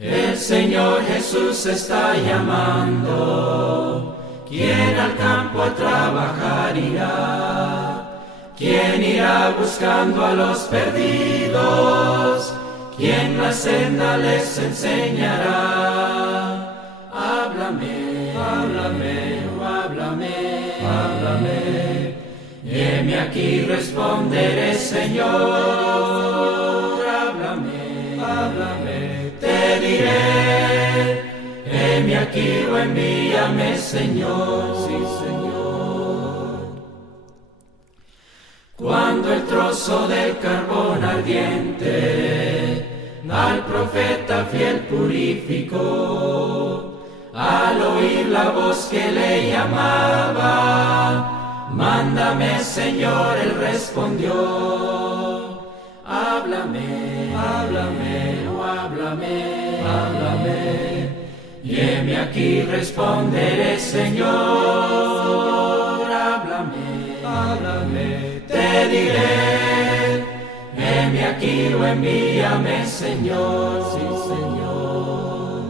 El Señor Jesús está llamando. ¿Quién al campo a trabajar irá? ¿Quién irá buscando a los perdidos? ¿Quién la senda les enseñará? Háblame, háblame, oh háblame, háblame. Y heme aquí responderé, Señor. Háblame, háblame, te diré. Heme aquí o envíame, Señor. Sí, Señor. Cuando el trozo del carbón ardiente al profeta fiel purificó, al oír la voz que le llamaba, mándame, Señor, él respondió. Háblame, háblame, oh háblame, háblame. Y heme aquí responderé, Señor. Háblame, háblame, te diré. Heme aquí o envíame, Señor. Sí, Señor.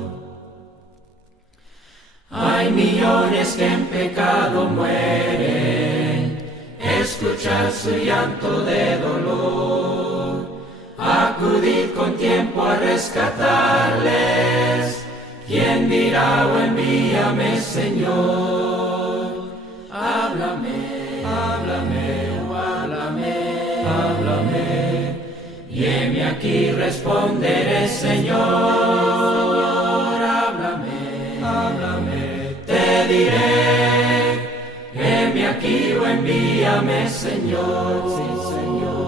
Hay millones que en pecado mueren. Escuchar su llanto de dolor. Acudid con tiempo a rescatarles. ¿Quién dirá o envíame, Señor? Háblame, háblame, oh háblame, háblame. Y heme aquí responderé, Señor. Háblame, háblame, te diré. Heme aquí o envíame, Señor. Sí, Señor.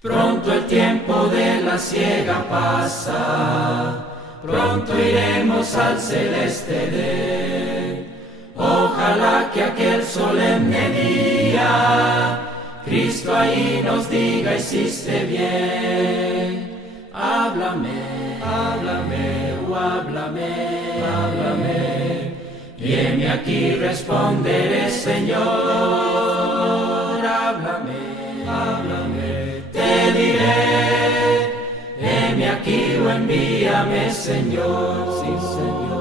Pronto el tiempo de la siega pasa, pronto iremos al celeste Edén. Ojalá que aquel solemne día Cristo ahí nos diga, hiciste bien. Háblame, háblame, oh háblame, háblame. Y heme aquí responderé, Señor. Háblame, háblame, te diré. Heme aquí o envíame, Señor. Sí, Señor.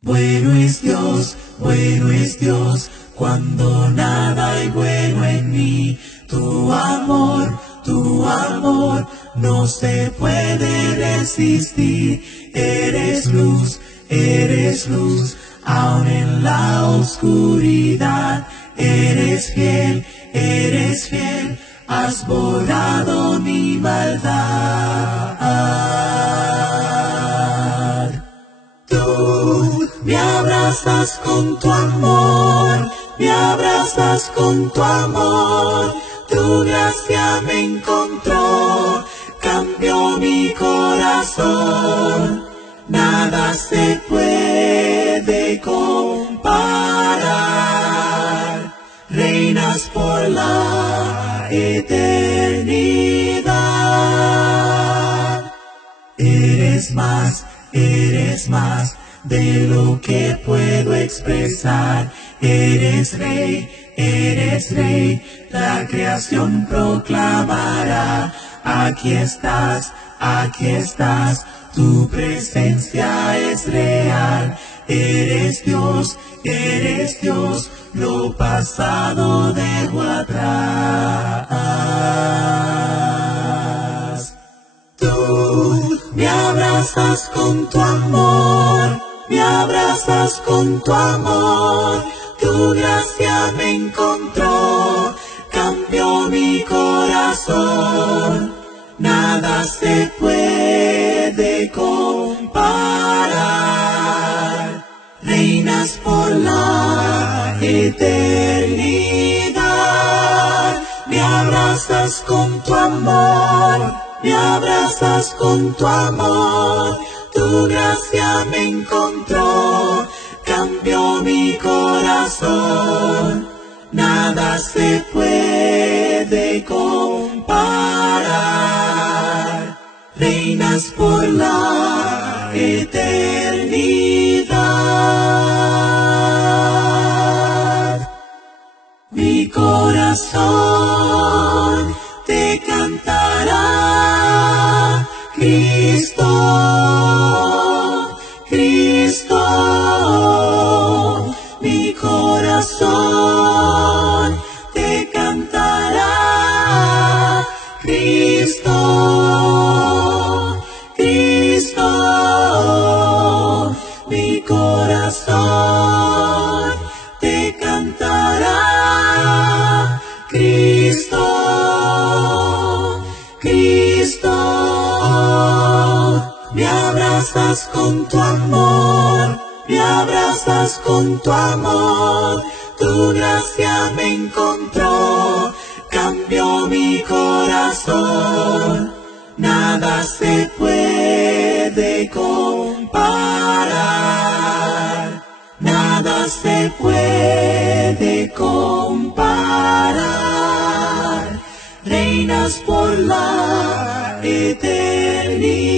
Bueno es Dios, cuando nada hay bueno en mí. Tu amor no se puede resistir. Eres luz, aun en la oscuridad. Eres fiel, has borrado mi maldad. Tú me abrazas con tu amor, tu gracia me encontró, cambió mi corazón, nada se puede comparar, reinas por la eternidad. Eres más de lo que puedo expresar. Eres rey, la creación proclamará. Aquí estás, tu presencia es real. Eres Dios, lo pasado dejo atrás. Tú me abrazas con tu amor, tu gracia me encontró, cambió mi corazón, nada se puede comparar, reinas por la eternidad. Me abrazas con tu amor, tu gracia me encontró, cambió mi corazón, nada se puede comparar, reinas por la eternidad. Mi Cristo, mi corazón te cantará. Cristo, mi corazón te cantará. Cristo, me abrazas con tu amor, me abrazas con tu amor, tu gracia me encontró, cambió mi corazón, nada se puede comparar, nada se puede comparar, reinas por la eternidad.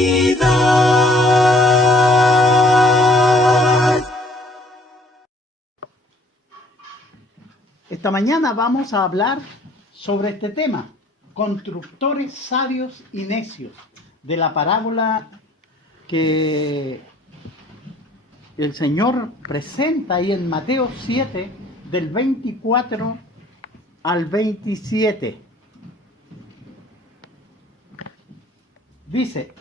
Esta mañana vamos a hablar sobre este tema, constructores sabios y necios, de la parábola que el Señor presenta ahí en Mateo 7, del 24 al 27. Dice: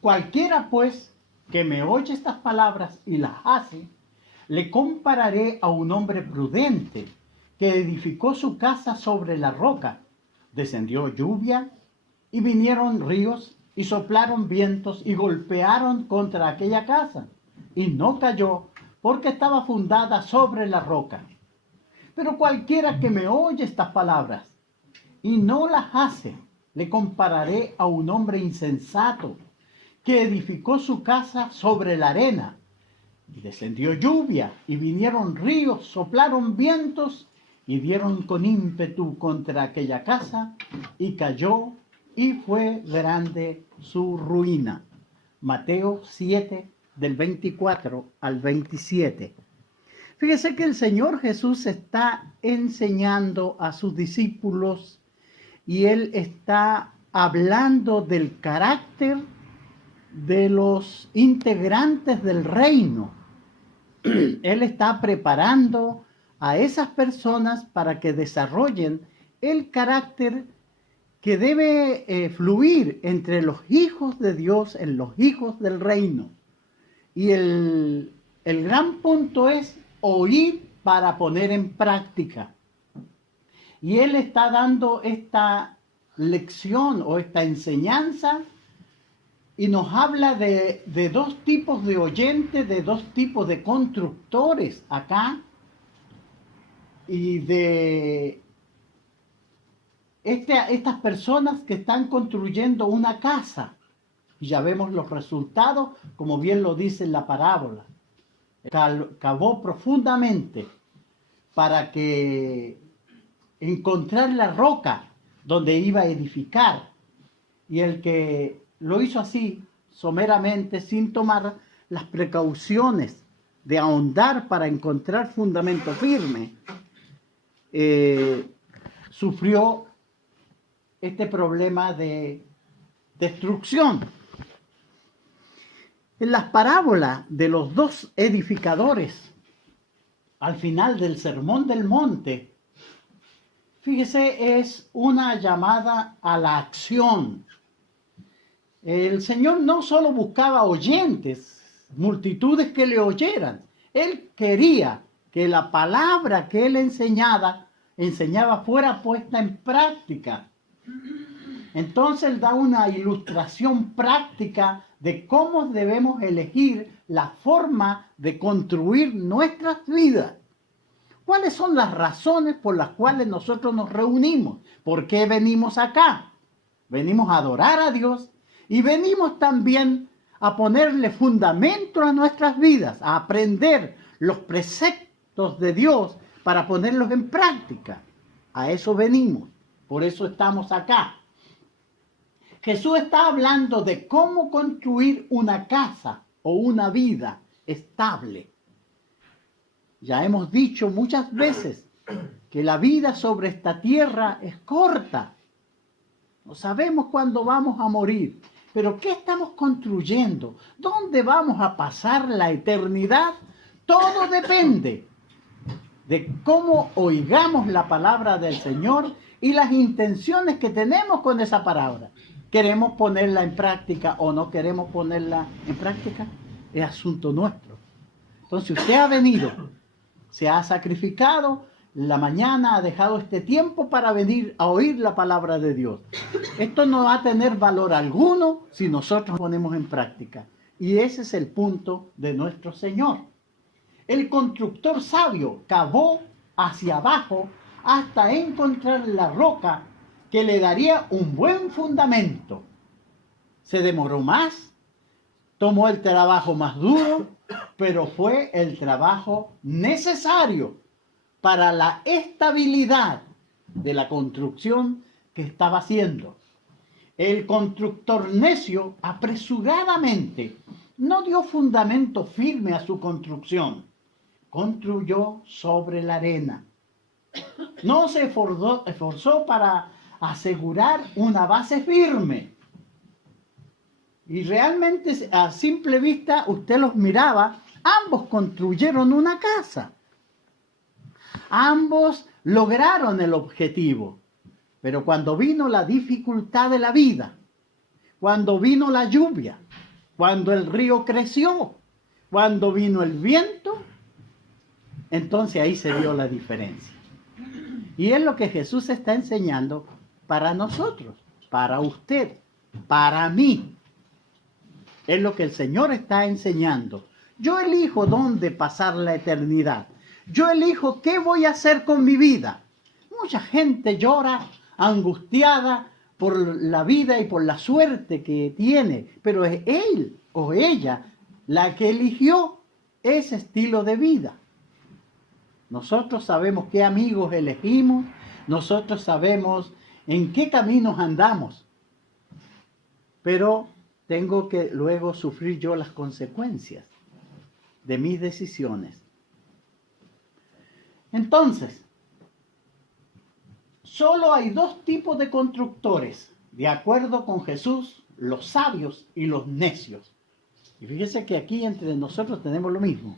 cualquiera pues que me oye estas palabras y las hace, le compararé a un hombre prudente que edificó su casa sobre la roca. Descendió lluvia y vinieron ríos y soplaron vientos y golpearon contra aquella casa, y no cayó porque estaba fundada sobre la roca. Pero cualquiera que me oye estas palabras y no las hace, le compararé a un hombre insensato que edificó su casa sobre la arena. Y descendió lluvia y vinieron ríos, soplaron vientos y dieron con ímpetu contra aquella casa, y cayó, y fue grande su ruina. Mateo 7, del 24 al 27. Fíjese que el Señor Jesús está enseñando a sus discípulos y Él está hablando del carácter de los integrantes del reino. Él está preparando a esas personas para que desarrollen el carácter que debe fluir entre los hijos de Dios, en los hijos del reino. Y el gran punto es oír para poner en práctica. Y Él está dando esta lección o esta enseñanza y nos habla de dos tipos de oyentes, de dos tipos de constructores acá, y de estas personas que están construyendo una casa. Y ya vemos los resultados, como bien lo dice en la parábola. Cavó profundamente para que encontrar la roca donde iba a edificar. Y el que lo hizo así, someramente, sin tomar las precauciones de ahondar para encontrar fundamento firme, sufrió este problema de destrucción. En las parábolas de los dos edificadores, al final del Sermón del Monte, fíjese, es una llamada a la acción. El Señor no solo buscaba oyentes, multitudes que le oyeran. Él quería que la palabra que Él enseñaba fuera puesta en práctica. Entonces Él da una ilustración práctica de cómo debemos elegir la forma de construir nuestras vidas. ¿Cuáles son las razones por las cuales nosotros nos reunimos? ¿Por qué venimos acá? Venimos a adorar a Dios y venimos también a ponerle fundamento a nuestras vidas, a aprender los preceptos de Dios para ponerlos en práctica. A eso venimos, por eso estamos acá. Jesús está hablando de cómo construir una casa o una vida estable. Ya hemos dicho muchas veces que la vida sobre esta tierra es corta. No sabemos cuándo vamos a morir. Pero ¿qué estamos construyendo? ¿Dónde vamos a pasar la eternidad? Todo depende de cómo oigamos la palabra del Señor y las intenciones que tenemos con esa palabra. ¿Queremos ponerla en práctica o no queremos ponerla en práctica? Es asunto nuestro. Entonces usted ha venido, se ha sacrificado, la mañana ha dejado este tiempo para venir a oír la palabra de Dios. Esto no va a tener valor alguno si nosotros ponemos en práctica. Y ese es el punto de nuestro Señor. El constructor sabio cavó hacia abajo hasta encontrar la roca que le daría un buen fundamento. Se demoró más, tomó el trabajo más duro, pero fue el trabajo necesario para la estabilidad de la construcción que estaba haciendo. El constructor necio apresuradamente no dio fundamento firme a su construcción. Construyó sobre la arena. No se esforzó para asegurar una base firme. Y realmente a simple vista usted los miraba, ambos construyeron una casa. Ambos lograron el objetivo. Pero cuando vino la dificultad de la vida, cuando vino la lluvia, cuando el río creció, cuando vino el viento, entonces ahí se dio la diferencia. Y es lo que Jesús está enseñando para nosotros, para usted, para mí. Es lo que el Señor está enseñando. Yo elijo dónde pasar la eternidad. Yo elijo qué voy a hacer con mi vida. Mucha gente llora angustiada por la vida y por la suerte que tiene, pero es él o ella la que eligió ese estilo de vida. Nosotros sabemos qué amigos elegimos, nosotros sabemos en qué caminos andamos, pero tengo que luego sufrir yo las consecuencias de mis decisiones. Entonces, solo hay dos tipos de constructores, de acuerdo con Jesús, los sabios y los necios. Y fíjese que aquí entre nosotros tenemos lo mismo.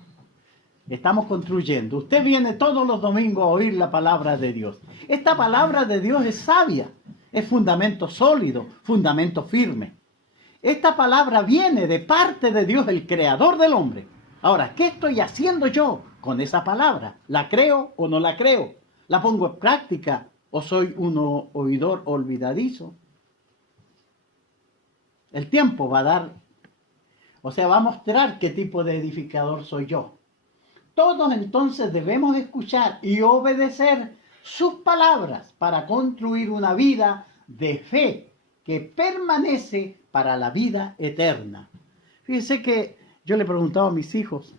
Estamos construyendo. Usted viene todos los domingos a oír la palabra de Dios. Esta palabra de Dios es sabia, es fundamento sólido, fundamento firme. Esta palabra viene de parte de Dios, el creador del hombre. Ahora, ¿qué estoy haciendo yo con esa palabra? ¿La creo o no la creo? ¿La pongo en práctica o soy un oidor olvidadizo? El tiempo va a dar, va a mostrar qué tipo de edificador soy yo. Todos entonces debemos escuchar y obedecer sus palabras para construir una vida de fe que permanece para la vida eterna. Fíjense que yo le preguntaba a mis hijos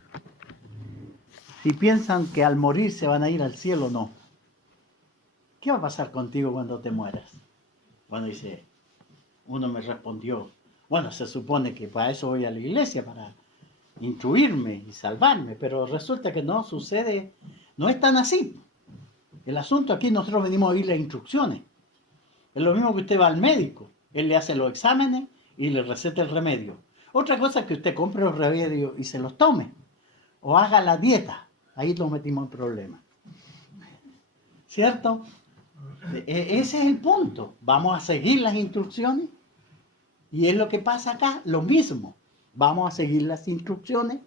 si piensan que al morir se van a ir al cielo o no. ¿Qué va a pasar contigo cuando te mueras? Bueno, uno me respondió, bueno, se supone que para eso voy a la iglesia, para instruirme y salvarme, pero resulta que no sucede, no es tan así. El asunto aquí, nosotros venimos a oír las instrucciones. Es lo mismo que usted va al médico, él le hace los exámenes y le receta el remedio. Otra cosa es que usted compre los remedios y se los tome, o haga la dieta, ahí nos metimos en problemas. ¿Cierto? Ese es el punto. Vamos a seguir las instrucciones y es lo que pasa acá, lo mismo. Vamos a seguir las instrucciones.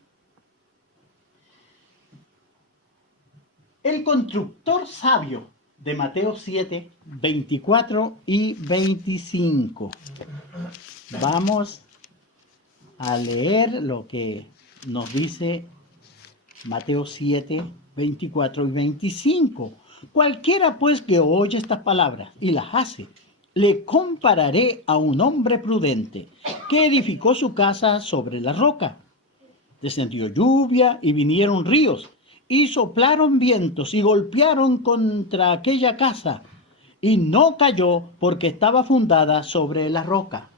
El constructor sabio de Mateo 7, 24 y 25. Vamos a leer lo que nos dice Mateo 7, 24 y 25. Cualquiera pues que oye estas palabras y las hace, le compararé a un hombre prudente que edificó su casa sobre la roca. Descendió lluvia y vinieron ríos y soplaron vientos y golpearon contra aquella casa y no cayó porque estaba fundada sobre la roca.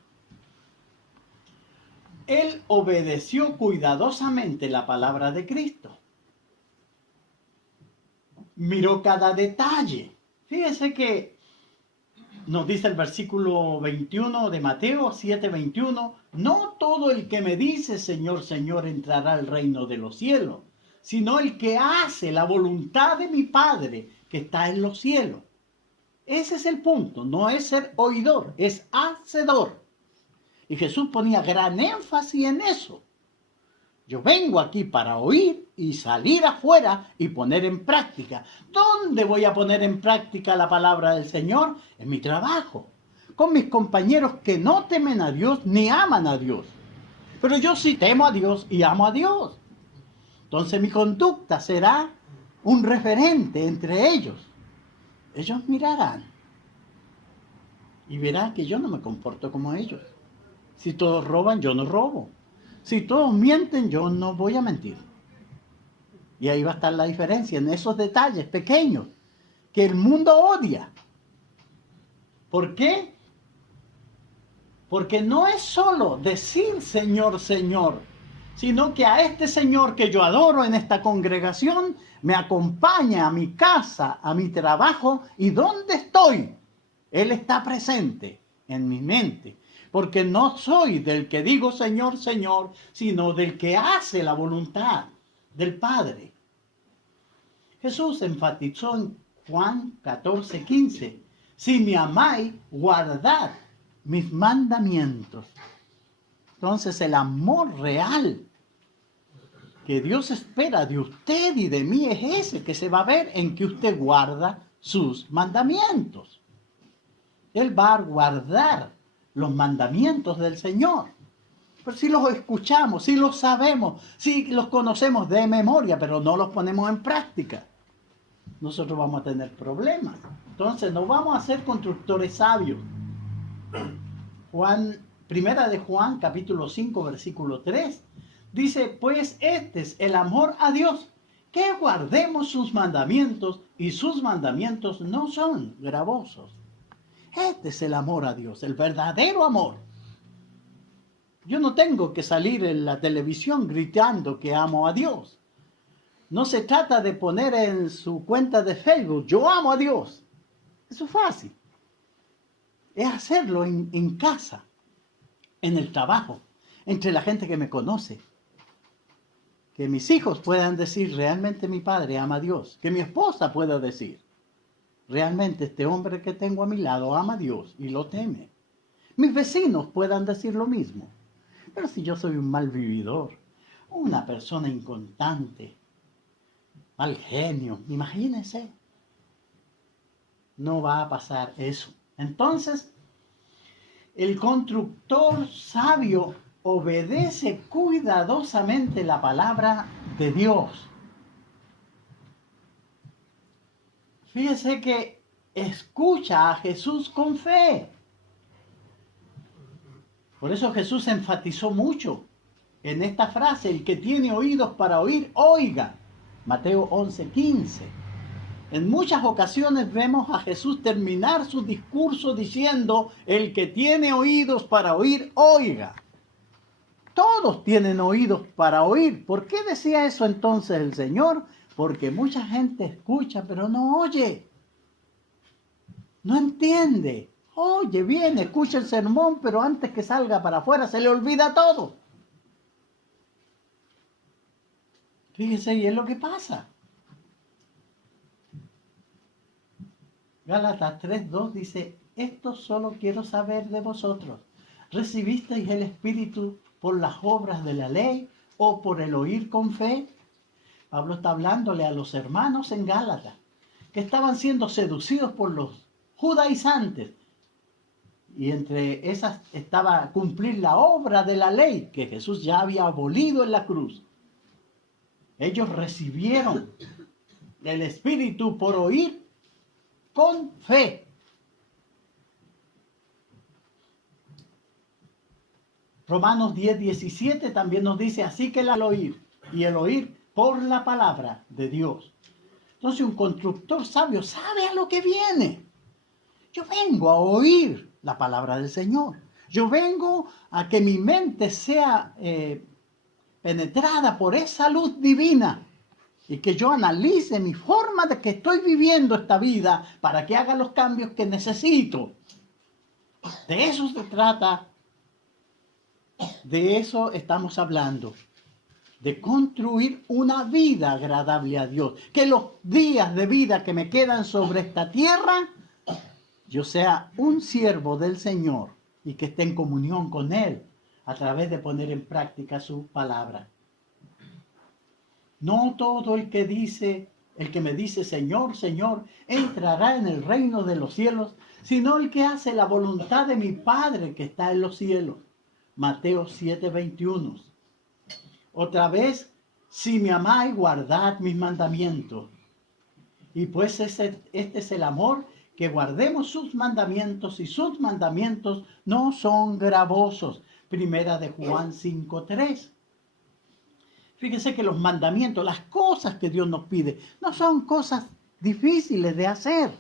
Él obedeció cuidadosamente la palabra de Cristo. Miró cada detalle. Fíjese que nos dice el versículo 21 de Mateo 7:21, no todo el que me dice Señor, Señor entrará al reino de los cielos, sino el que hace la voluntad de mi Padre que está en los cielos. Ese es el punto, no es ser oidor, es hacedor. Y Jesús ponía gran énfasis en eso. Yo vengo aquí para oír y salir afuera y poner en práctica. ¿Dónde voy a poner en práctica la palabra del Señor? En mi trabajo, con mis compañeros que no temen a Dios ni aman a Dios. Pero yo sí temo a Dios y amo a Dios. Entonces mi conducta será un referente entre ellos. Ellos mirarán y verán que yo no me comporto como ellos. Si todos roban, yo no robo. Si todos mienten, yo no voy a mentir. Y ahí va a estar la diferencia, en esos detalles pequeños que el mundo odia. ¿Por qué? Porque no es solo decir Señor, Señor, sino que a este Señor que yo adoro en esta congregación me acompaña a mi casa, a mi trabajo y donde estoy. Él está presente en mi mente. Porque no soy del que digo Señor, Señor, sino del que hace la voluntad del Padre. Jesús enfatizó en Juan 14:15, si me amáis, guardad mis mandamientos. Entonces el amor real que Dios espera de usted y de mí es ese que se va a ver en que usted guarda sus mandamientos. Él va a guardar los mandamientos del Señor. Pero si los escuchamos, si los sabemos, si los conocemos de memoria, pero no los ponemos en práctica, nosotros vamos a tener problemas. Entonces no vamos a ser constructores sabios. Primera de Juan, capítulo 5, versículo 3, dice, pues este es el amor a Dios, que guardemos sus mandamientos, y sus mandamientos no son gravosos. Este es el amor a Dios, el verdadero amor. Yo no tengo que salir en la televisión gritando que amo a Dios. No se trata de poner en su cuenta de Facebook, yo amo a Dios. Eso es fácil. Es hacerlo en casa, en el trabajo, entre la gente que me conoce. Que mis hijos puedan decir, realmente mi padre ama a Dios. Que mi esposa pueda decir, realmente este hombre que tengo a mi lado ama a Dios y lo teme. Mis vecinos puedan decir lo mismo. Pero si yo soy un mal vividor, una persona inconstante, mal genio, imagínense, no va a pasar eso. Entonces, el constructor sabio obedece cuidadosamente la palabra de Dios. Fíjese que escucha a Jesús con fe. Por eso Jesús enfatizó mucho en esta frase, el que tiene oídos para oír, oiga. Mateo 11:15. En muchas ocasiones vemos a Jesús terminar su discurso diciendo, el que tiene oídos para oír, oiga. Todos tienen oídos para oír. ¿Por qué decía eso entonces el Señor? Porque mucha gente escucha, pero no oye. No entiende. Oye, viene, escucha el sermón, pero antes que salga para afuera se le olvida todo. Fíjese, y es lo que pasa. Gálatas 3:2 dice, esto solo quiero saber de vosotros. ¿Recibisteis el Espíritu por las obras de la ley o por el oír con fe? Pablo está hablándole a los hermanos en Gálatas, que estaban siendo seducidos por los judaizantes. Y entre esas estaba cumplir la obra de la ley que Jesús ya había abolido en la cruz. Ellos recibieron el Espíritu por oír con fe. Romanos 10:17 también nos dice, así que el oír, y el oír por la palabra de Dios. Entonces un constructor sabio sabe a lo que viene. Yo vengo a oír la palabra del Señor. Yo vengo a que mi mente sea penetrada por esa luz divina y que yo analice mi forma de que estoy viviendo esta vida para que haga los cambios que necesito. De eso se trata, de eso estamos hablando, de construir una vida agradable a Dios. Que los días de vida que me quedan sobre esta tierra, yo sea un siervo del Señor y que esté en comunión con Él a través de poner en práctica su palabra. No todo el que me dice Señor, Señor, entrará en el reino de los cielos, sino el que hace la voluntad de mi Padre que está en los cielos. Mateo 7:21. Otra vez, si me amáis, guardad mis mandamientos. Y pues este es el amor, que guardemos sus mandamientos, y sus mandamientos no son gravosos. Primera de Juan 5:3. Fíjese que los mandamientos, las cosas que Dios nos pide, no son cosas difíciles de hacer.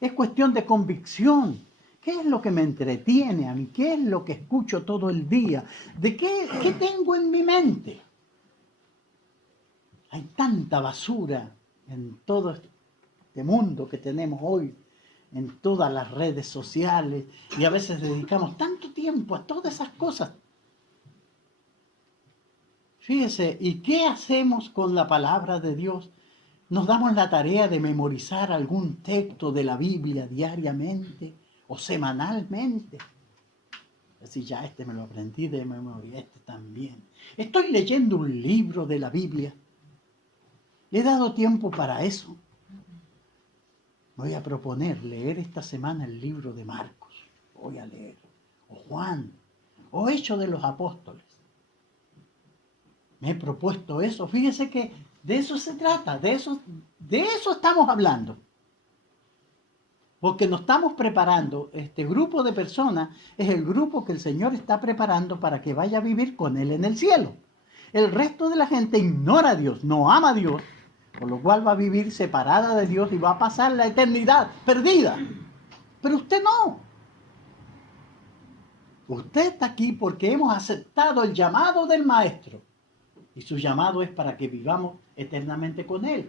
Es cuestión de convicción. ¿Qué es lo que me entretiene a mí? ¿Qué es lo que escucho todo el día? ¿De qué tengo en mi mente? Hay tanta basura en todo este mundo que tenemos hoy, en todas las redes sociales, y a veces dedicamos tanto tiempo a todas esas cosas. Fíjese, ¿y qué hacemos con la palabra de Dios? ¿Nos damos la tarea de memorizar algún texto de la Biblia diariamente o semanalmente? Así ya este me lo aprendí de memoria, este también. Estoy leyendo un libro de la Biblia. Le he dado tiempo para eso. Voy a proponer leer esta semana el libro de Marcos. Voy a leer. O Juan. O Hechos de los Apóstoles. Me he propuesto eso. Fíjese que de eso se trata. De eso estamos hablando. Porque nos estamos preparando. Este grupo de personas es el grupo que el Señor está preparando para que vaya a vivir con Él en el cielo. El resto de la gente ignora a Dios, no ama a Dios, por lo cual va a vivir separada de Dios y va a pasar la eternidad perdida. Pero usted no. Usted está aquí porque hemos aceptado el llamado del Maestro. Y su llamado es para que vivamos eternamente con Él.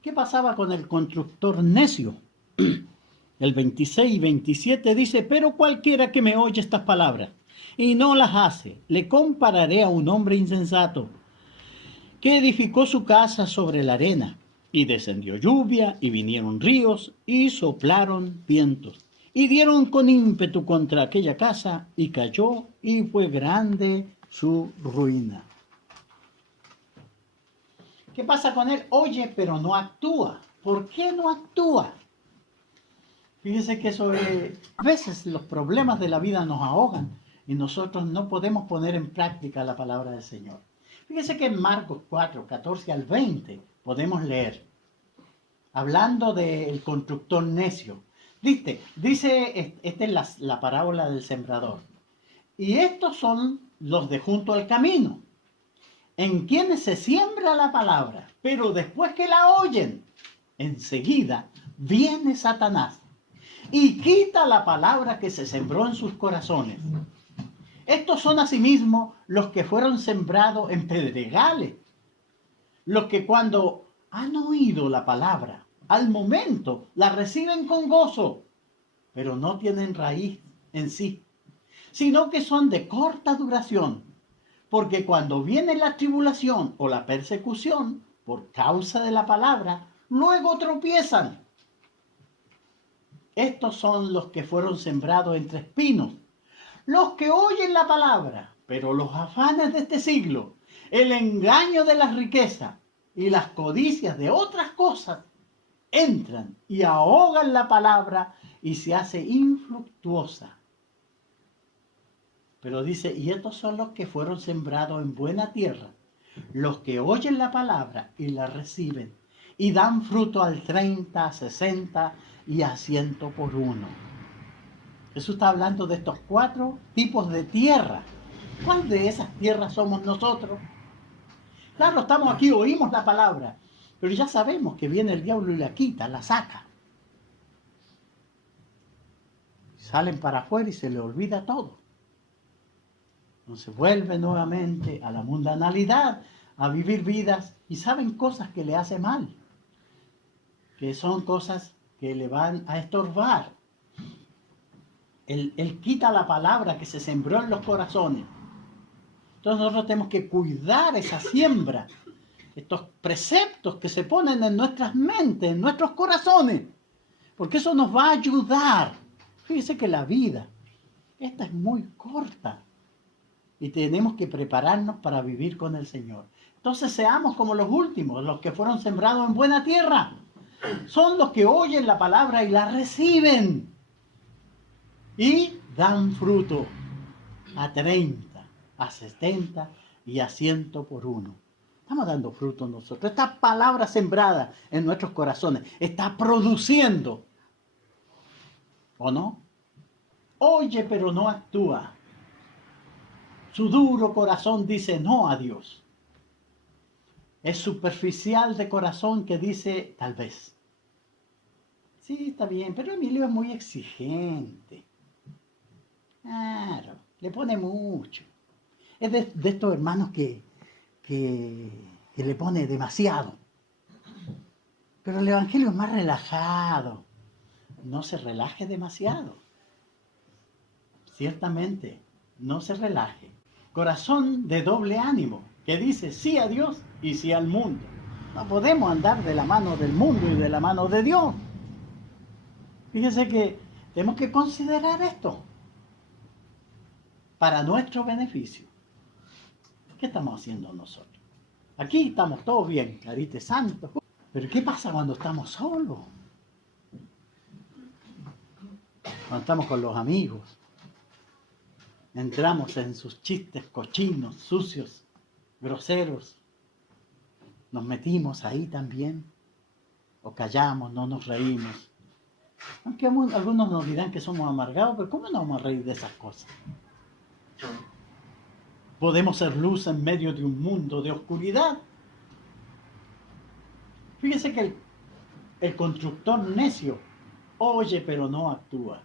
¿Qué pasaba con el constructor necio? El 26 y 27 dice, pero cualquiera que me oye estas palabras y no las hace, le compararé a un hombre insensato que edificó su casa sobre la arena, y descendió lluvia, y vinieron ríos, y soplaron vientos, y dieron con ímpetu contra aquella casa, y cayó, y fue grande su ruina. ¿Qué pasa con él? Oye, pero no actúa. ¿Por qué no actúa? Fíjese que a veces los problemas de la vida nos ahogan y nosotros no podemos poner en práctica la palabra del Señor. Fíjese que en Marcos 4, 14 al 20 podemos leer, hablando del constructor necio. Dice esta es la parábola del sembrador. Y estos son los de junto al camino, en quienes se siembra la palabra, pero después que la oyen, enseguida viene Satanás y quita la palabra que se sembró en sus corazones. Estos son asimismo los que fueron sembrados en pedregales, los que cuando han oído la palabra, al momento la reciben con gozo, pero no tienen raíz en sí, sino que son de corta duración, porque cuando viene la tribulación o la persecución por causa de la palabra, luego tropiezan. Estos son los que fueron sembrados entre espinos, los que oyen la palabra, pero los afanes de este siglo, el engaño de las riquezas y las codicias de otras cosas, entran y ahogan la palabra y se hace infructuosa. Pero dice, y estos son los que fueron sembrados en buena tierra, los que oyen la palabra y la reciben, y dan fruto al 30, 60 y a 100 por uno. Jesús está hablando de estos 4 tipos de tierra. ¿Cuál de esas tierras somos nosotros? Claro, estamos aquí, oímos la palabra, pero ya sabemos que viene el diablo y la quita, la saca. Salen para afuera y se le olvida todo. Entonces vuelve nuevamente a la mundanalidad, a vivir vidas y saben cosas que le hace mal, que son cosas que le van a estorbar. Él quita la palabra que se sembró en los corazones. Entonces nosotros tenemos que cuidar esa siembra, estos preceptos que se ponen en nuestras mentes, en nuestros corazones, porque eso nos va a ayudar. Fíjese que la vida, esta es muy corta y tenemos que prepararnos para vivir con el Señor. Entonces seamos como los últimos, los que fueron sembrados en buena tierra. Son los que oyen la palabra y la reciben y dan fruto a 30, a 70 y a 100 por uno. Estamos dando fruto nosotros. Esta palabra sembrada en nuestros corazones está produciendo, ¿o no? Oye, pero no actúa. Su duro corazón dice no a Dios. Es superficial de corazón que dice tal vez. Sí, está bien, pero Emilio es muy exigente. Claro, le pone mucho. Es de estos hermanos que le pone demasiado. Pero el Evangelio es más relajado. No se relaje demasiado. Ciertamente, no se relaje. Corazón de doble ánimo, que dice sí a Dios y sí al mundo. No podemos andar de la mano del mundo y de la mano de Dios. Fíjese que tenemos que considerar esto para nuestro beneficio. ¿Qué estamos haciendo nosotros? Aquí estamos todos bien, clarite santo. Pero ¿qué pasa cuando estamos solos? Cuando estamos con los amigos. Entramos en sus chistes cochinos, sucios, groseros. Nos metimos ahí también. O callamos, no nos reímos. Aunque algunos nos dirán que somos amargados, pero ¿cómo nos vamos a reír de esas cosas? Podemos ser luz en medio de un mundo de oscuridad. Fíjese que el constructor necio oye pero no actúa.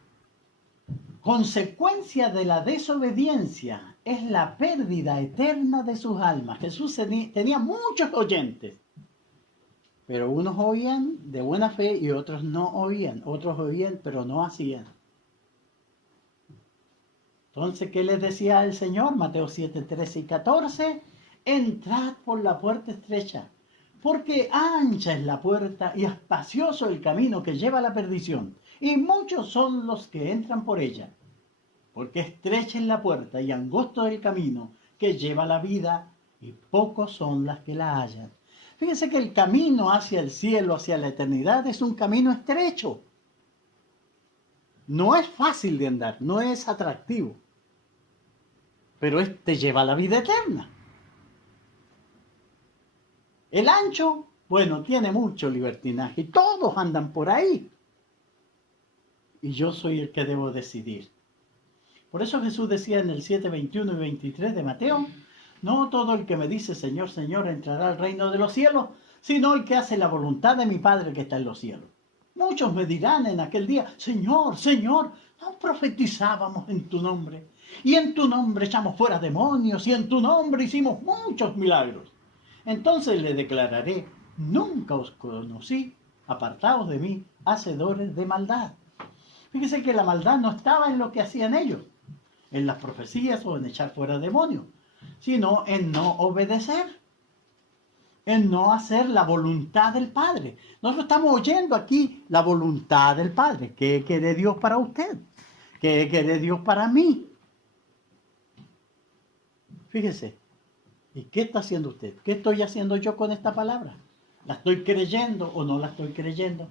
Consecuencia de la desobediencia es la pérdida eterna de sus almas. Jesús tenía muchos oyentes, pero unos oían de buena fe y otros no oían. Otros oían pero no hacían. Entonces, ¿qué les decía el Señor? Mateo 7, 13 y 14. Entrad por la puerta estrecha, porque ancha es la puerta y espacioso el camino que lleva a la perdición, y muchos son los que entran por ella. Porque estrecha es la puerta y angosto el camino que lleva a la vida, y pocos son las que la hallan. Fíjense que el camino hacia el cielo, hacia la eternidad, es un camino estrecho. No es fácil de andar, no es atractivo, pero te lleva a la vida eterna. El ancho, bueno, tiene mucho libertinaje y todos andan por ahí. Y yo soy el que debo decidir. Por eso Jesús decía en el 7, 21 y 23 de Mateo, no todo el que me dice Señor, Señor entrará al reino de los cielos, sino el que hace la voluntad de mi Padre que está en los cielos. Muchos me dirán en aquel día, Señor, Señor, no profetizábamos en tu nombre, y en tu nombre echamos fuera demonios, y en tu nombre hicimos muchos milagros. Entonces le declararé, nunca os conocí, apartaos de mí, hacedores de maldad. Fíjese que la maldad no estaba en lo que hacían ellos, en las profecías o en echar fuera demonios, sino en no obedecer, en no hacer la voluntad del Padre. Nosotros estamos oyendo aquí la voluntad del Padre. ¿Qué quiere Dios para usted? ¿Qué quiere Dios para mí? Fíjese, ¿y qué está haciendo usted? ¿Qué estoy haciendo yo con esta palabra? ¿La estoy creyendo o no la estoy creyendo?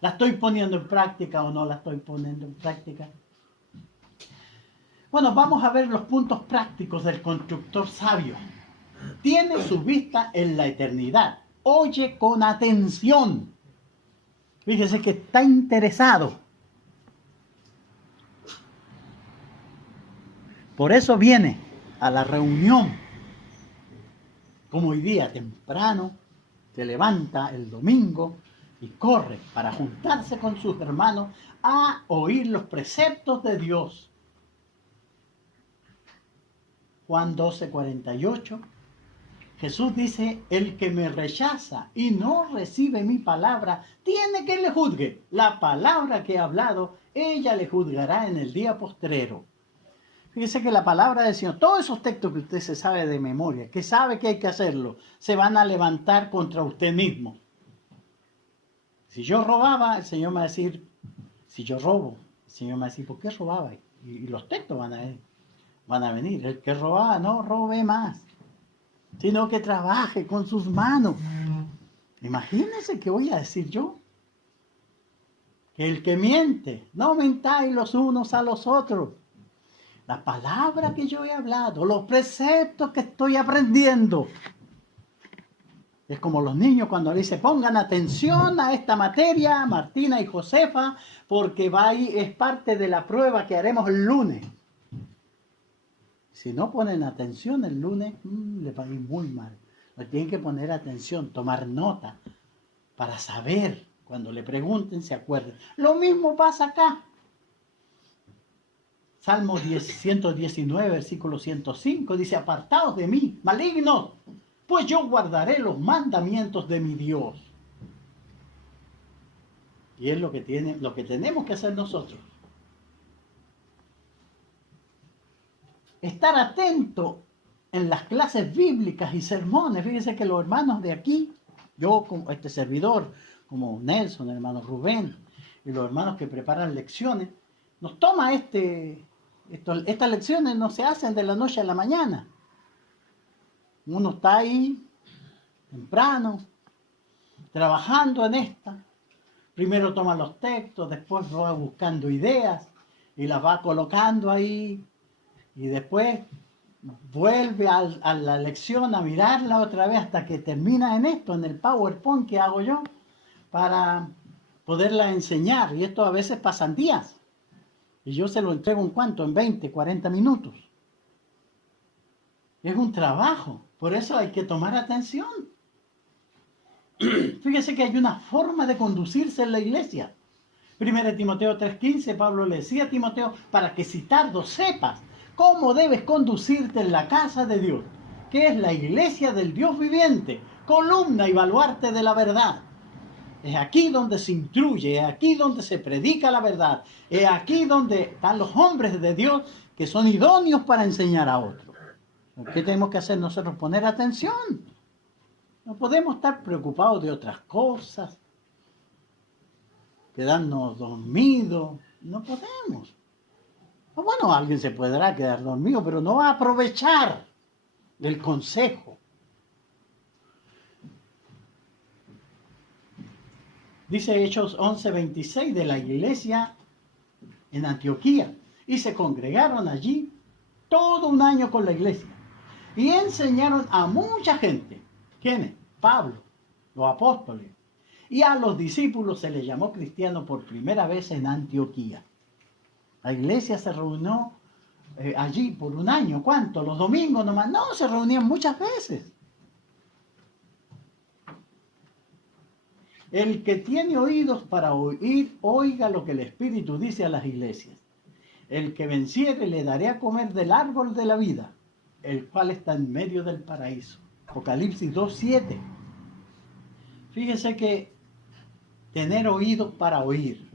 ¿La estoy poniendo en práctica o no la estoy poniendo en práctica? Bueno, vamos a ver los puntos prácticos del constructor sabio. Tiene su vista en la eternidad. Oye con atención. Fíjese que está interesado. Por eso viene a la reunión. Como hoy día temprano, se levanta el domingo y corre para juntarse con sus hermanos a oír los preceptos de Dios. Juan 12:48. Jesús dice, el que me rechaza y no recibe mi palabra, tiene que le juzgue. La palabra que he hablado, ella le juzgará en el día postrero. Fíjese que la palabra del Señor, todos esos textos que usted se sabe de memoria, que sabe que hay que hacerlo, se van a levantar contra usted mismo. Si yo robaba, el Señor me va a decir, si yo robo, el Señor me va a decir, ¿por qué robaba? Y los textos van a venir. El que robaba, no robe más, sino que trabaje con sus manos. Imagínense qué voy a decir yo. Que el que miente, no mentáis los unos a los otros. La palabra que yo he hablado, los preceptos que estoy aprendiendo. Es como los niños cuando le dicen, pongan atención a esta materia, Martina y Josefa, porque es parte de la prueba que haremos el lunes. Si no ponen atención el lunes, les va a ir muy mal. Tienen que poner atención, tomar nota, para saber, cuando le pregunten, se acuerden. Lo mismo pasa acá. Salmo 119, versículo 105, dice, apartaos de mí, malignos, pues yo guardaré los mandamientos de mi Dios. Y es lo que tenemos que hacer nosotros. Estar atento en las clases bíblicas y sermones. Fíjense que los hermanos de aquí, yo como este servidor, como Nelson, el hermano Rubén, y los hermanos que preparan lecciones, nos toma estas lecciones no se hacen de la noche a la mañana. Uno está ahí temprano, trabajando en esta. Primero toma los textos, después va buscando ideas y las va colocando ahí. Y después vuelve a la lección a mirarla otra vez hasta que termina en el PowerPoint que hago yo, para poderla enseñar. Y esto a veces pasan días. Y yo se lo entrego en cuánto, en 20, 40 minutos. Es un trabajo, por eso hay que tomar atención. Fíjese que hay una forma de conducirse en la iglesia. 1 Timoteo 3:15, Pablo le decía a Timoteo, para que si tardo sepas cómo debes conducirte en la casa de Dios, que es la iglesia del Dios viviente, columna y baluarte de la verdad. Es aquí donde se instruye, es aquí donde se predica la verdad, es aquí donde están los hombres de Dios que son idóneos para enseñar a otros. ¿Qué tenemos que hacer nosotros? Poner atención. No podemos estar preocupados de otras cosas, quedarnos dormidos, no podemos. Bueno, alguien se podrá quedar dormido, pero no va a aprovechar el consejo. Dice Hechos 11:26 de la iglesia en Antioquía. Y se congregaron allí todo un año con la iglesia. Y enseñaron a mucha gente. ¿Quiénes? Pablo, los apóstoles. Y a los discípulos se les llamó cristianos por primera vez en Antioquía. La iglesia se reunió allí por un año. ¿Cuánto? ¿Los domingos nomás? No, se reunían muchas veces. El que tiene oídos para oír, oiga lo que el Espíritu dice a las iglesias. El que venciere le daré a comer del árbol de la vida, el cual está en medio del paraíso. Apocalipsis 2:7. Fíjese que tener oídos para oír.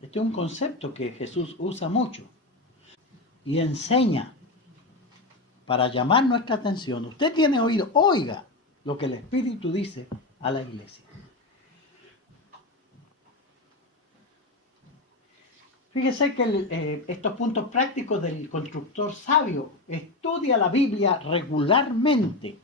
Este es un concepto que Jesús usa mucho y enseña para llamar nuestra atención. Usted tiene oído, oiga lo que el Espíritu dice a la iglesia. Fíjese que estos puntos prácticos del constructor sabio estudia la Biblia regularmente.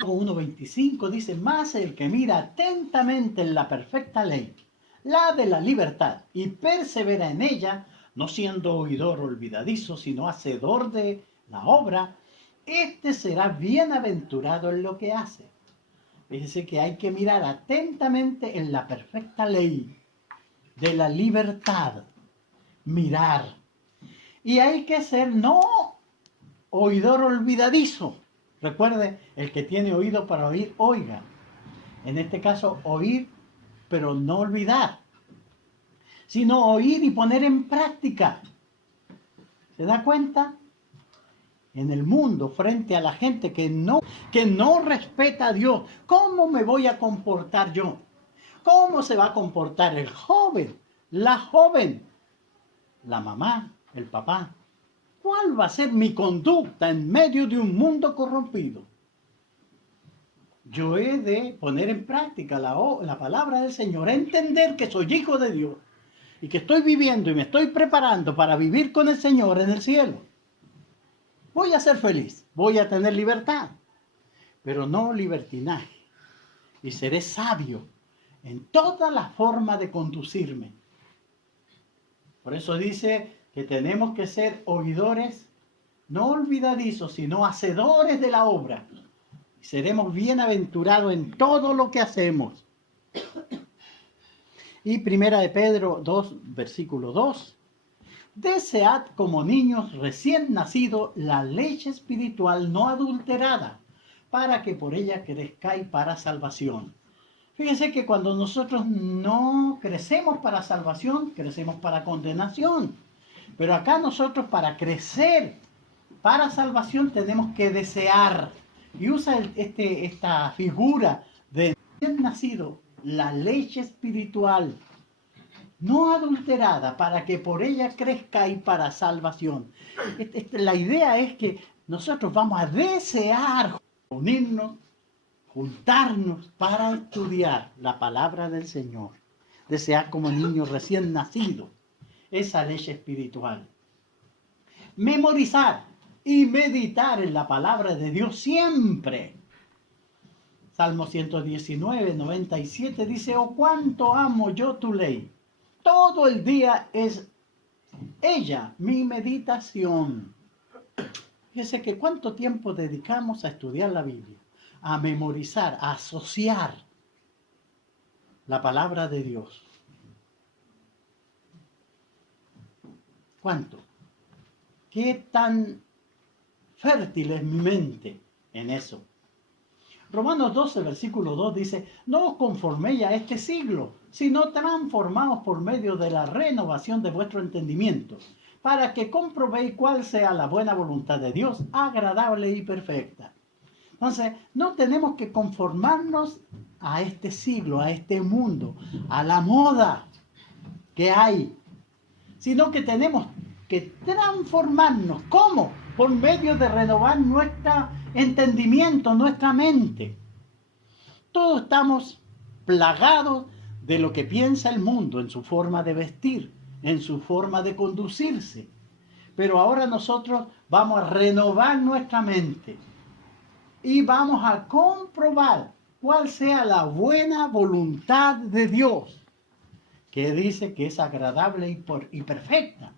1:25 dice, más el que mira atentamente en la perfecta ley, la de la libertad, y persevera en ella, no siendo oidor olvidadizo, sino hacedor de la obra, este será bienaventurado en lo que hace. Fíjese que hay que mirar atentamente en la perfecta ley de la libertad. Mirar. Y hay que ser no oidor olvidadizo. Recuerde, el que tiene oído para oír, oiga. En este caso, oír, pero no olvidar. Sino oír y poner en práctica. ¿Se da cuenta? en el mundo frente a la gente que no respeta a Dios, ¿cómo me voy a comportar yo? ¿Cómo se va a comportar el joven, la joven, la mamá, el papá? ¿Cuál va a ser mi conducta en medio de un mundo corrompido? Yo he de poner en práctica la palabra del Señor, entender que soy hijo de Dios y que estoy viviendo y me estoy preparando para vivir con el Señor en el cielo. Voy a ser feliz, voy a tener libertad, pero no libertinaje. Y seré sabio en toda la forma de conducirme. Por eso dice que tenemos que ser oidores, no olvidadizos, sino hacedores de la obra. Y seremos bienaventurados en todo lo que hacemos. Y primera de Pedro 2, versículo 2. Desead como niños recién nacidos la leche espiritual no adulterada, para que por ella crezcáis para salvación. Fíjense que cuando nosotros no crecemos para salvación, crecemos para condenación. Pero acá nosotros para crecer para salvación tenemos que desear. Y usa esta figura de recién nacido la leche espiritual no adulterada, para que por ella crezcáis para salvación. La idea es que nosotros vamos a desear unirnos, juntarnos para estudiar la palabra del Señor. Desear como niños recién nacidos esa leche espiritual. Memorizar y meditar en la palabra de Dios siempre. Salmo 119, 97 dice: oh, cuánto amo yo tu ley. Todo el día es ella mi meditación. Fíjese que cuánto tiempo dedicamos a estudiar la Biblia, a memorizar, a asociar la palabra de Dios. ¿Cuánto? ¿Qué tan fértil es mi mente en eso? Romanos 12, versículo 2 dice: no os conforméis a este siglo, sino transformaos por medio de la renovación de vuestro entendimiento, para que comprobéis cuál sea la buena voluntad de Dios, agradable y perfecta. Entonces, no tenemos que conformarnos a este siglo, a este mundo, a la moda que hay, sino que tenemos que transformarnos. ¿Cómo? Por medio de renovar nuestro entendimiento, nuestra mente. Todos estamos plagados de lo que piensa el mundo en su forma de vestir, en su forma de conducirse. Pero ahora nosotros vamos a renovar nuestra mente y vamos a comprobar cuál sea la buena voluntad de Dios, que dice que es agradable y perfecta.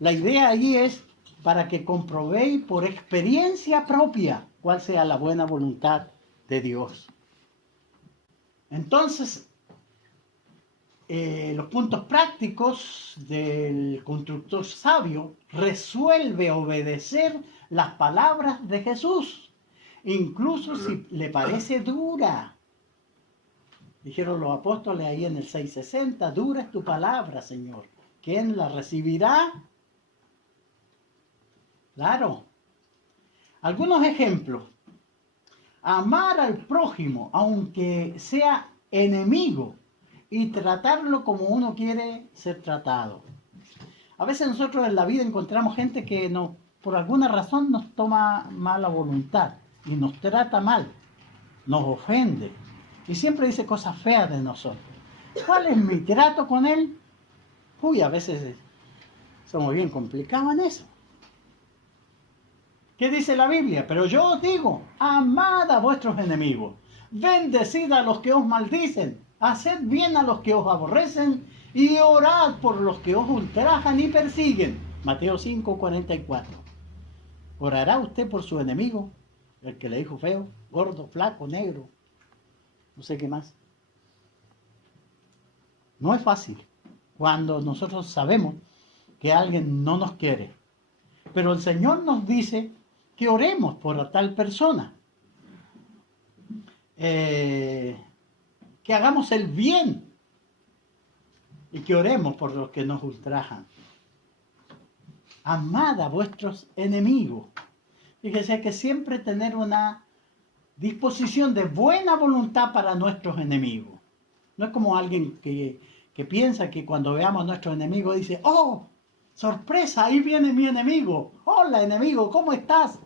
La idea ahí es para que comprobéis por experiencia propia cuál sea la buena voluntad de Dios. Entonces, los puntos prácticos del constructor sabio: resuelve obedecer las palabras de Jesús, incluso si le parece dura. Dijeron los apóstoles ahí en el 6:60, dura es tu palabra, Señor. ¿Quién la recibirá? Claro. Algunos ejemplos. Amar al prójimo, aunque sea enemigo, y tratarlo como uno quiere ser tratado. A veces nosotros en la vida encontramos gente que por alguna razón nos toma mala voluntad y nos trata mal, nos ofende y siempre dice cosas feas de nosotros. ¿Cuál es mi trato con él? A veces somos bien complicados en eso. ¿Qué dice la Biblia? Pero yo os digo, amad a vuestros enemigos, bendecid a los que os maldicen, haced bien a los que os aborrecen y orad por los que os ultrajan y persiguen. Mateo 5:44. ¿Orará usted por su enemigo? El que le dijo feo, gordo, flaco, negro, no sé qué más. No es fácil cuando nosotros sabemos que alguien no nos quiere. Pero el Señor nos dice que oremos por tal persona. Que hagamos el bien y que oremos por los que nos ultrajan. Amad a vuestros enemigos. Fíjese que siempre tener una disposición de buena voluntad para nuestros enemigos. No es como alguien que piensa que cuando veamos a nuestro enemigo dice, ¡oh, sorpresa! Ahí viene mi enemigo. Hola, enemigo, ¿cómo estás?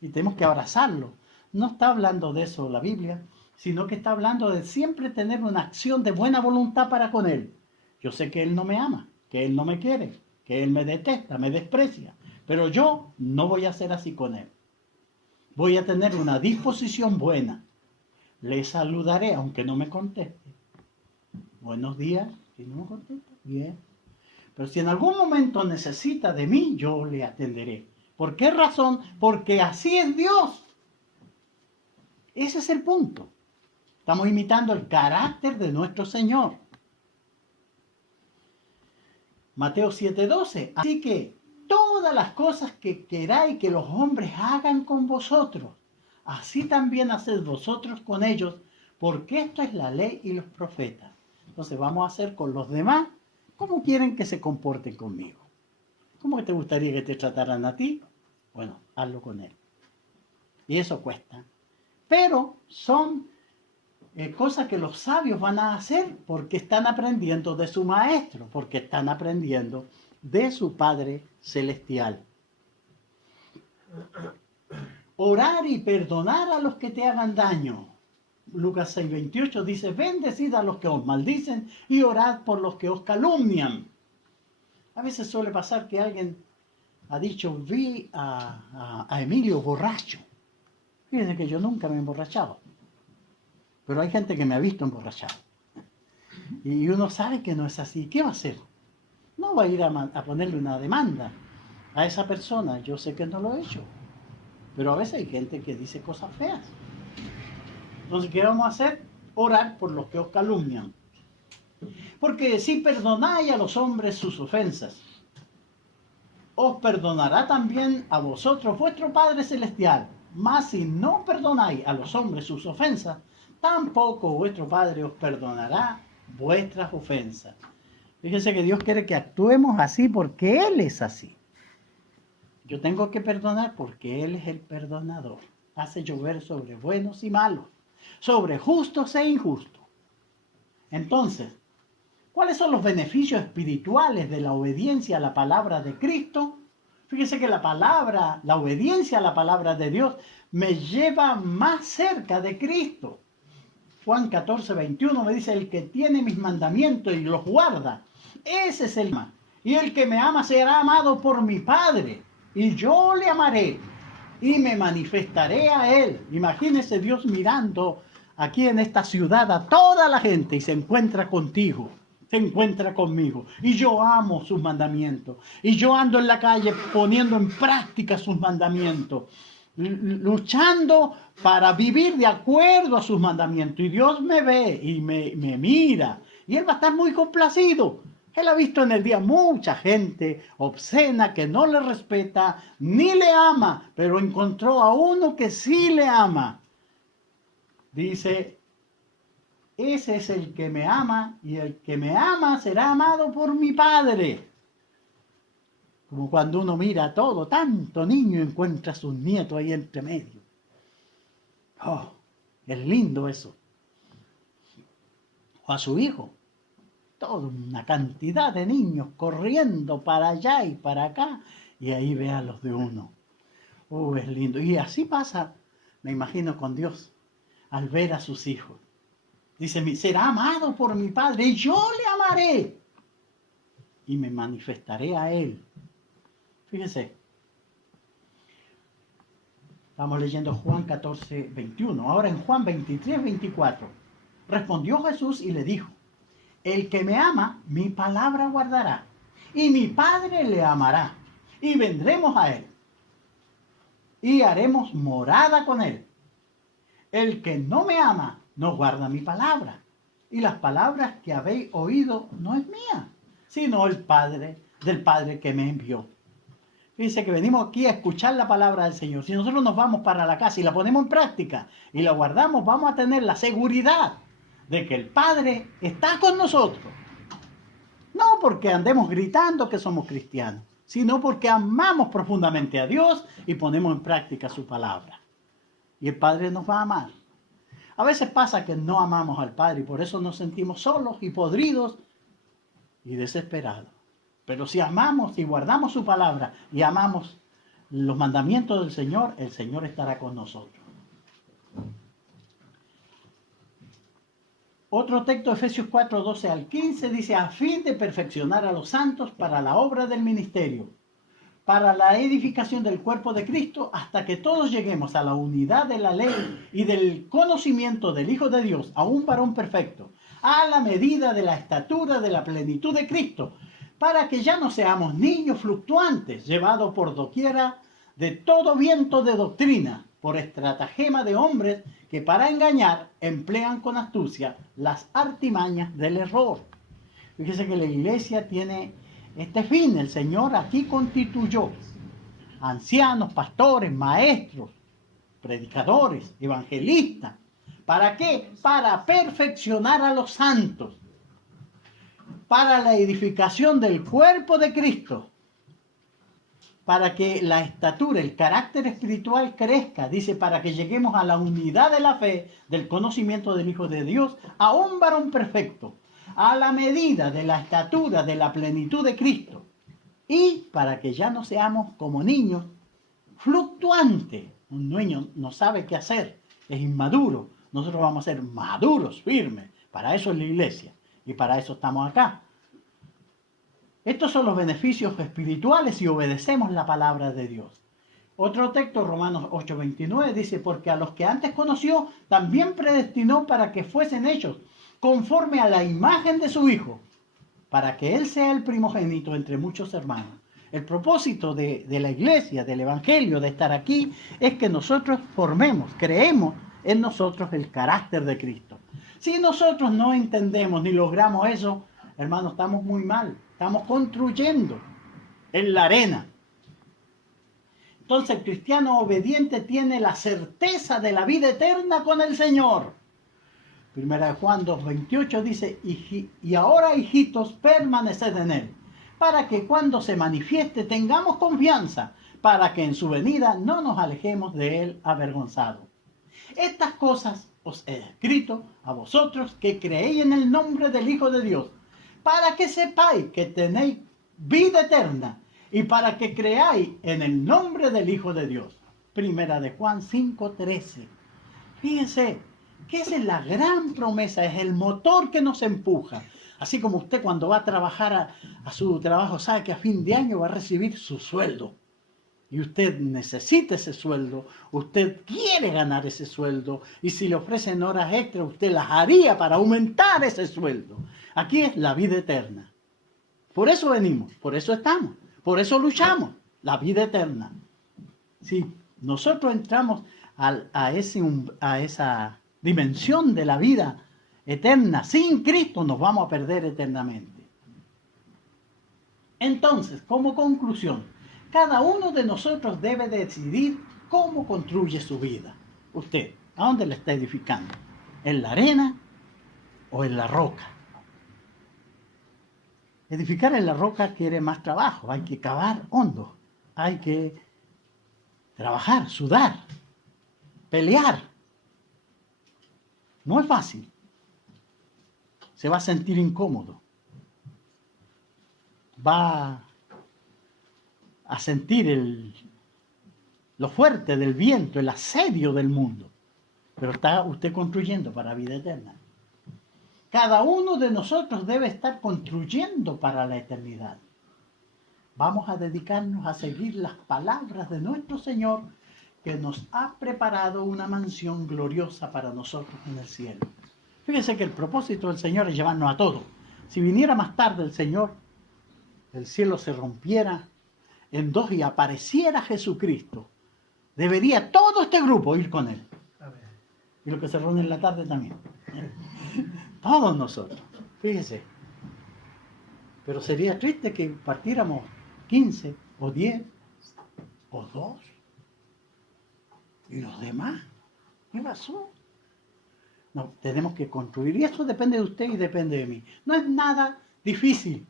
Y tenemos que abrazarlo. No está hablando de eso la Biblia, sino que está hablando de siempre tener una acción de buena voluntad para con él. Yo sé que él no me ama, que él no me quiere, que él me detesta, me desprecia, pero yo no voy a ser así con él. Voy a tener una disposición buena. Le saludaré aunque no me conteste. Buenos días, si no me contesta, bien. Pero si en algún momento necesita de mí, yo le atenderé. ¿Por qué razón? Porque así es Dios. Ese es el punto. Estamos imitando el carácter de nuestro Señor. Mateo 7:12. Así que todas las cosas que queráis que los hombres hagan con vosotros, así también haced vosotros con ellos, porque esto es la ley y los profetas. Entonces vamos a hacer con los demás como quieren que se comporten conmigo. ¿Cómo te gustaría que te trataran a ti? Bueno, hazlo con él. Y eso cuesta. Pero son cosas que los sabios van a hacer porque están aprendiendo de su maestro, porque están aprendiendo de su Padre Celestial. Orar y perdonar a los que te hagan daño. Lucas 6:28 dice, bendecid a los que os maldicen y orad por los que os calumnian. A veces suele pasar que alguien ha dicho, vi a Emilio borracho. Fíjense que yo nunca me he emborrachado. Pero hay gente que me ha visto emborrachado. Y uno sabe que no es así. ¿Qué va a hacer? No va a ir a ponerle una demanda a esa persona. Yo sé que no lo he hecho. Pero a veces hay gente que dice cosas feas. Entonces, ¿qué vamos a hacer? Orar por los que os calumnian. Porque si perdonáis a los hombres sus ofensas, os perdonará también a vosotros vuestro Padre Celestial. Mas si no perdonáis a los hombres sus ofensas, tampoco vuestro Padre os perdonará vuestras ofensas. Fíjense que Dios quiere que actuemos así porque Él es así. Yo tengo que perdonar porque Él es el perdonador. Hace llover sobre buenos y malos, sobre justos e injustos. Entonces, ¿cuáles son los beneficios espirituales de la obediencia a la palabra de Cristo? Fíjese que la obediencia a la palabra de Dios me lleva más cerca de Cristo. Juan 14:21 me dice, el que tiene mis mandamientos y los guarda, ese es el más. Y el que me ama será amado por mi Padre, y yo le amaré y me manifestaré a él. Imagínese Dios mirando aquí en esta ciudad a toda la gente y se encuentra contigo. Se encuentra conmigo y yo amo sus mandamientos y yo ando en la calle poniendo en práctica sus mandamientos, luchando para vivir de acuerdo a sus mandamientos, y Dios me ve y me mira y Él va a estar muy complacido. Él ha visto en el día mucha gente obscena que no le respeta ni le ama, pero encontró a uno que sí le ama. Dice, ese es el que me ama, y el que me ama será amado por mi Padre. Como cuando uno mira a todo, tanto niño encuentra a sus nietos ahí entre medio. Oh, es lindo eso. O a su hijo. Toda una cantidad de niños corriendo para allá y para acá, y ahí ve a los de uno. Oh, es lindo. Y así pasa, me imagino, con Dios, al ver a sus hijos. Dice, será amado por mi Padre, y yo le amaré, y me manifestaré a Él. Fíjense, estamos leyendo Juan 14:21. Ahora en Juan 23:24, respondió Jesús y le dijo, el que me ama, mi palabra guardará, y mi Padre le amará, y vendremos a Él, y haremos morada con Él. El que no me ama, no guarda mi palabra, y las palabras que habéis oído no es mía, sino del Padre que me envió. Fíjense que venimos aquí a escuchar la palabra del Señor. Si nosotros nos vamos para la casa y la ponemos en práctica y la guardamos, vamos a tener la seguridad de que el Padre está con nosotros. No porque andemos gritando que somos cristianos, sino porque amamos profundamente a Dios y ponemos en práctica su palabra. Y el Padre nos va a amar. A veces pasa que no amamos al Padre y por eso nos sentimos solos y podridos y desesperados. Pero si amamos y guardamos su palabra y amamos los mandamientos del Señor, el Señor estará con nosotros. Otro texto, Efesios 4, 12 al 15, dice: a fin de perfeccionar a los santos para la obra del ministerio, para la edificación del cuerpo de Cristo, hasta que todos lleguemos a la unidad de la ley y del conocimiento del Hijo de Dios, a un varón perfecto, a la medida de la estatura de la plenitud de Cristo, para que ya no seamos niños fluctuantes, llevados por doquiera de todo viento de doctrina, por estratagema de hombres que para engañar emplean con astucia las artimañas del error. Fíjese que la iglesia tiene este fin. El Señor aquí constituyó ancianos, pastores, maestros, predicadores, evangelistas. ¿Para qué? Para perfeccionar a los santos, para la edificación del cuerpo de Cristo, para que la estatura, el carácter espiritual crezca, dice, para que lleguemos a la unidad de la fe, del conocimiento del Hijo de Dios, a un varón perfecto, a la medida de la estatura de la plenitud de Cristo, y para que ya no seamos como niños fluctuantes. Un niño no sabe qué hacer, es inmaduro. Nosotros vamos a ser maduros, firmes. Para eso es la iglesia y para eso estamos acá. Estos son los beneficios espirituales si obedecemos la palabra de Dios. Otro texto, Romanos 8:29, dice: porque a los que antes conoció, también predestinó para que fuesen hechos conforme a la imagen de su Hijo, para que Él sea el primogénito entre muchos hermanos. El propósito de la iglesia, del evangelio, de estar aquí, es que nosotros formemos, creemos en nosotros el carácter de Cristo. Si nosotros no entendemos ni logramos eso, hermanos, estamos muy mal. Estamos construyendo en la arena. Entonces el cristiano obediente tiene la certeza de la vida eterna con el Señor. Primera de Juan 2:28 dice: y ahora, hijitos, permaneced en Él, para que cuando se manifieste tengamos confianza, para que en su venida no nos alejemos de Él avergonzados. Estas cosas os he escrito a vosotros que creéis en el nombre del Hijo de Dios, para que sepáis que tenéis vida eterna y para que creáis en el nombre del Hijo de Dios. Primera de Juan 5:13. Fíjense que esa es la gran promesa, es el motor que nos empuja. Así como usted cuando va a trabajar a su trabajo sabe que a fin de año va a recibir su sueldo. Y usted necesita ese sueldo, usted quiere ganar ese sueldo, y si le ofrecen horas extras, usted las haría para aumentar ese sueldo. Aquí es la vida eterna. Por eso venimos, por eso estamos, por eso luchamos, la vida eterna. Si nosotros entramos a esa dimensión de la vida eterna sin Cristo, nos vamos a perder eternamente. Entonces, como conclusión, cada uno de nosotros debe decidir cómo construye su vida. Usted, ¿a dónde la está edificando? ¿En la arena o en la roca? Edificar en la roca quiere más trabajo, hay que cavar hondo, hay que trabajar, sudar, pelear. No es fácil. Se va a sentir incómodo. Va a sentir lo fuerte del viento, el asedio del mundo. Pero está usted construyendo para vida eterna. Cada uno de nosotros debe estar construyendo para la eternidad. Vamos a dedicarnos a seguir las palabras de nuestro Señor, que nos ha preparado una mansión gloriosa para nosotros en el cielo. Fíjense que el propósito del Señor es llevarnos a todos. Si viniera más tarde el Señor, el cielo se rompiera en dos y apareciera Jesucristo, debería todo este grupo ir con Él. Y los que se reúnen en la tarde también. Todos nosotros, fíjese. Pero sería triste que partiéramos 15 o 10 o 2. ¿Y los demás? ¿Qué pasó? No, tenemos que construir. Y eso depende de usted y depende de mí. No es nada difícil.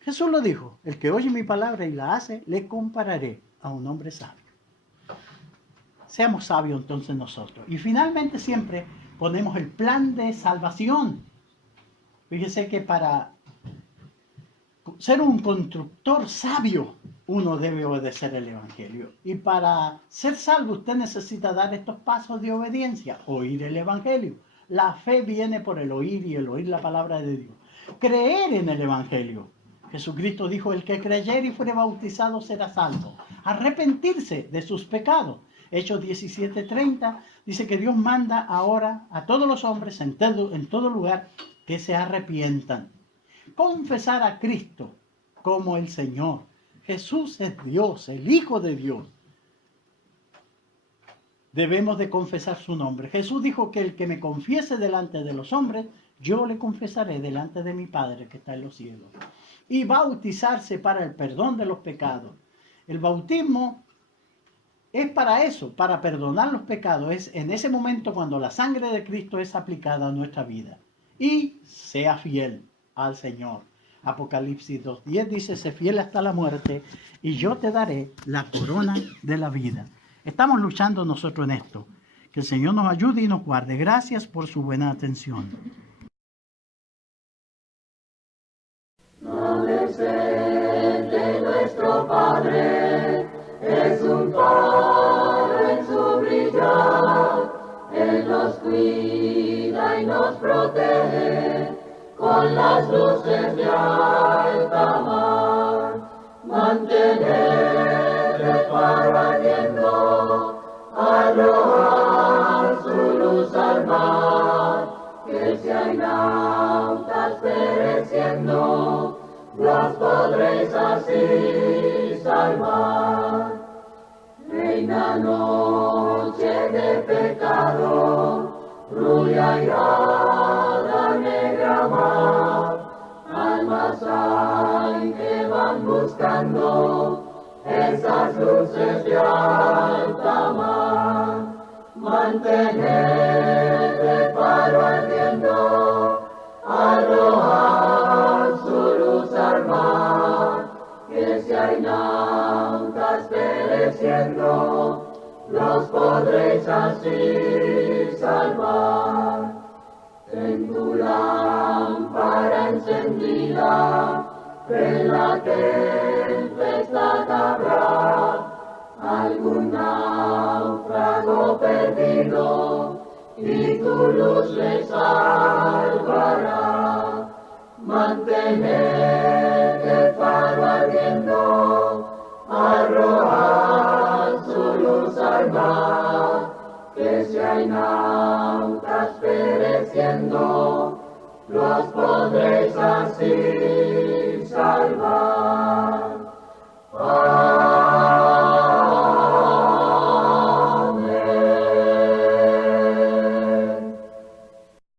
Jesús lo dijo, el que oye mi palabra y la hace, le compararé a un hombre sabio. Seamos sabios entonces nosotros. Y finalmente siempre ponemos el plan de salvación. Fíjese que para ser un constructor sabio, uno debe obedecer el Evangelio. Y para ser salvo usted necesita dar estos pasos de obediencia, oír el Evangelio. La fe viene por el oír y el oír la palabra de Dios. Creer en el Evangelio. Jesucristo dijo, el que creyere y fuere bautizado será salvo. Arrepentirse de sus pecados. Hechos 17:30 dice que Dios manda ahora a todos los hombres en todo lugar que se arrepientan. Confesar a Cristo como el Señor. Jesús es Dios, el Hijo de Dios. Debemos de confesar su nombre. Jesús dijo que el que me confiese delante de los hombres, yo le confesaré delante de mi Padre que está en los cielos. Y bautizarse para el perdón de los pecados. El bautismo es para eso, para perdonar los pecados. Es en ese momento cuando la sangre de Cristo es aplicada a nuestra vida. Y sea fiel al Señor. Apocalipsis 2:10 dice, sé fiel hasta la muerte y yo te daré la corona de la vida. Estamos luchando nosotros en esto. Que el Señor nos ayude y nos guarde. Gracias por su buena atención. Adolescente, nuestro Padre es un faro en su brillar. Él nos cuida y nos protege con las luces de alta mar. Mantener el faro ardiendo, arrojar su luz al mar, que si hay náutas pereciendo, los podréis así salvar. Reina noche de pecado, rubia y la negra mar, almas hay que van buscando esas luces de alta mar. Mantener el faro ardiendo, arrojar su luz al mar, que si hay náutas pereciendo, los podréis así salvar. En tu lámpara encendida, en la tempestad habrá algún náufrago perdido, y tu luz le salvará. Mantener el faro ardiendo, arrojar su luz al mar, que si hay náutas pereciendo, los podréis así